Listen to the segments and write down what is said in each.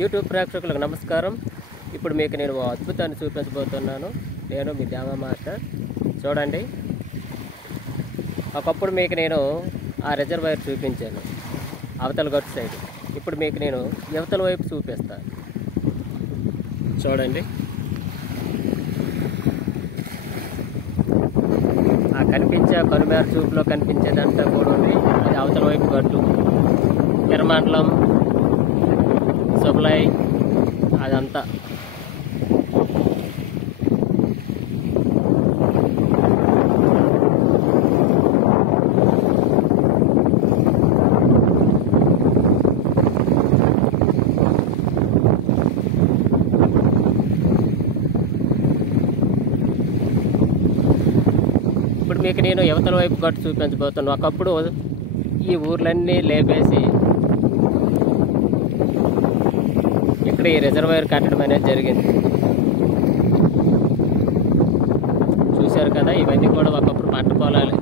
YouTube ప్రేక్షకులకు నమస్కారం. ఇప్పుడు మీకు నేను అద్భుతాన్ని చూపించబోతున్నాను. నేను మీ డ్యామా మాస్టర్. చూడండి, ఒకప్పుడు మీకు నేను ఆ రిజర్వాయర్ చూపించాను అవతల గట్టు సైడ్. ఇప్పుడు మీకు నేను యువతల వైపు చూపిస్తాను. చూడండి, ఆ కనిపించే కనుమేర చూపులో కనిపించేదంతా కూడా ఉంది. అది అవతల వైపు గట్టు, కిరమండలం, సప్లై, అదంతా. ఇప్పుడు మీకు నేను యువతల వైపు గట్టు చూపించబోతున్నాను. ఒకప్పుడు ఈ ఊర్లన్నీ లేపేసి ఇక్కడ ఈ రిజర్వాయర్ కట్టడం అనేది జరిగింది. చూశారు కదా, ఇవన్నీ కూడా ఒకప్పుడు పంట పొలాలే.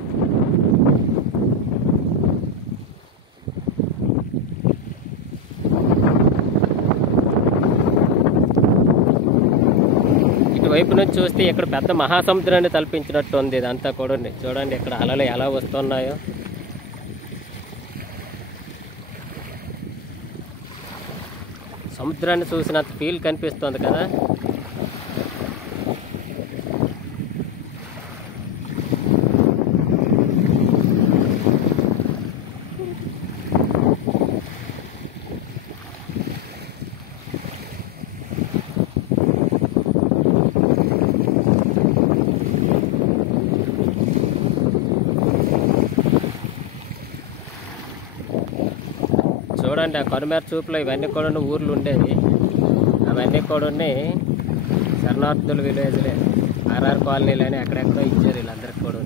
ఇటువైపు నుంచి చూస్తే ఇక్కడ పెద్ద మహాసముద్రాన్ని తలపించినట్టు ఉంది. ఇదంతా కూడా చూడండి, ఇక్కడ అలలు ఎలా వస్తున్నాయో. సముద్రాన్ని చూసినంత ఫీల్ కనిపిస్తుంది కదా. చూడండి, ఆ కనుమేర చూపులో ఇవన్నీ కూడా ఊర్లు ఉండేవి. అవన్నీ కూడా శరణార్థుల విలేజ్లే, ఆర్ఆర్ కాలనీలు అని ఎక్కడెక్కడో ఇచ్చారు వీళ్ళందరికీ కూడా.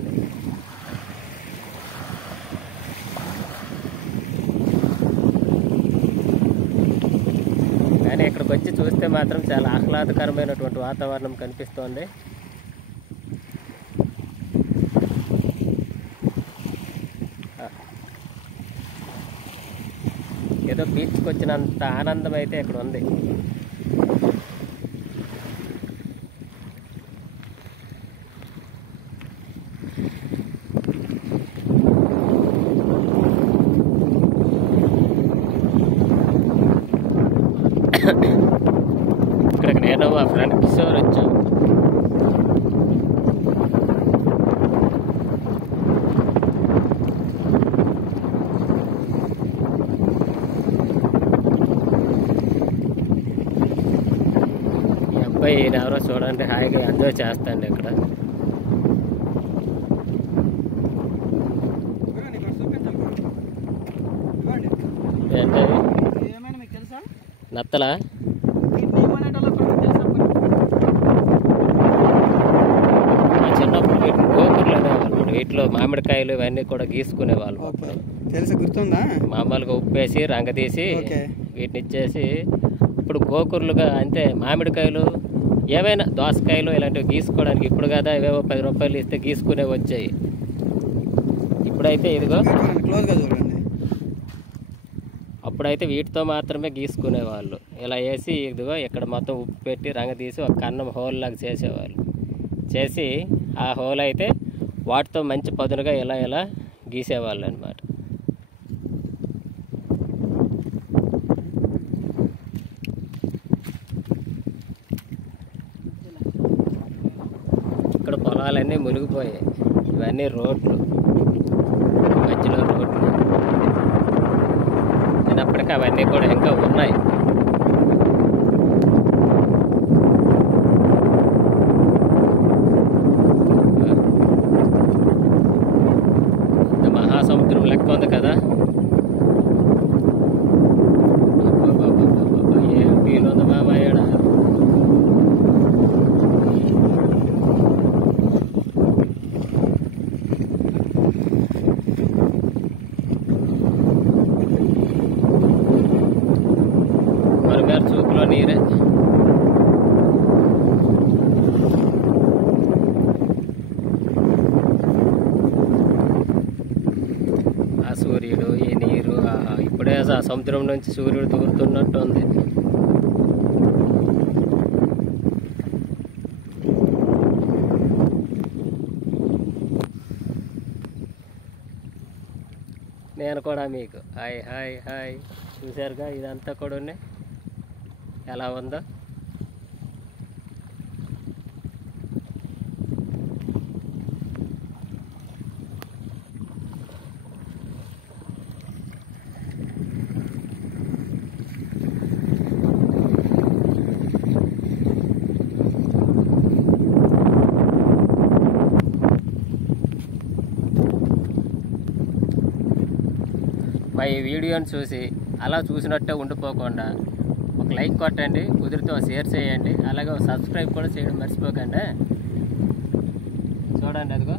కానీ ఇక్కడికి వచ్చి చూస్తే మాత్రం చాలా ఆహ్లాదకరమైనటువంటి వాతావరణం కనిపిస్తోంది. ఏదో బీచ్కి వచ్చినంత ఆనందం అయితే ఇక్కడ ఉంది. ఇక్కడికి నేను మా ఫ్రెండ్ కిషోర్ వచ్చాను. ఈయన ఎవరో చూడండి, హాయిగా ఎంజాయ్ చేస్తాండి ఇక్కడ. నత్తలా చిన్నప్పుడు వీటిని గోకుర్లు అనేవాళ్ళు. వీటిలో మామిడికాయలు ఇవన్నీ కూడా గీసుకునేవాళ్ళు. గుర్తుందా? మామూలుగా ఉప్పేసి రంగతీసి వీటిని ఇచ్చేసి, ఇప్పుడు గోకుర్లుగా అంటే మామిడికాయలు ఏవైనా దోసకాయలు ఇలాంటివి గీసుకోవడానికి ఇప్పుడు కదా ఇవేవో 10 రూపాయలు ఇస్తే గీసుకునే వచ్చాయి. ఇప్పుడైతే ఇదిగో, అప్పుడైతే వీటితో మాత్రమే గీసుకునేవాళ్ళు. ఇలా వేసి ఇదిగో ఇక్కడ మొత్తం ఉప్పు పెట్టి రంగ తీసి ఒక కన్నం హోల్ లాగా చేసేవాళ్ళు. చేసి ఆ హోల్ అయితే వాటితో మంచి పదునుగా ఇలా గీసేవాళ్ళు అన్నమాట. ఇక్కడ పొలాలన్నీ మునిగిపోయాయి. ఇవన్నీ రోడ్లు, మధ్యలో రోడ్లు. అయినప్పటికీ అవన్నీ కూడా ఇంకా ఉన్నాయి. మహాసముద్రం లెక్క ఉంది కదా. ఏం ఫీల్ ఉంది మామయ్యాడ. కనుమేర చూపులో నీరే. సూర్యుడు, ఈ నీరు, ఇప్పుడే ఆ సముద్రం నుంచి సూర్యుడు దూరుతున్నట్టు ఉంది. నేను కూడా మీకు హాయ్ హాయ్ హాయ్. చూసారుగా ఇదంతా కూడా ఎలా ఉందో. మా ఈ వీడియోని చూసి అలా చూసినట్టే ఉండిపోకుండా ఒక లైక్ కొట్టండి, కుదిరితే షేర్ చేయండి, అలాగే సబ్స్క్రైబ్ కూడా చేయడం మర్చిపోకండి. చూడండి అదిగో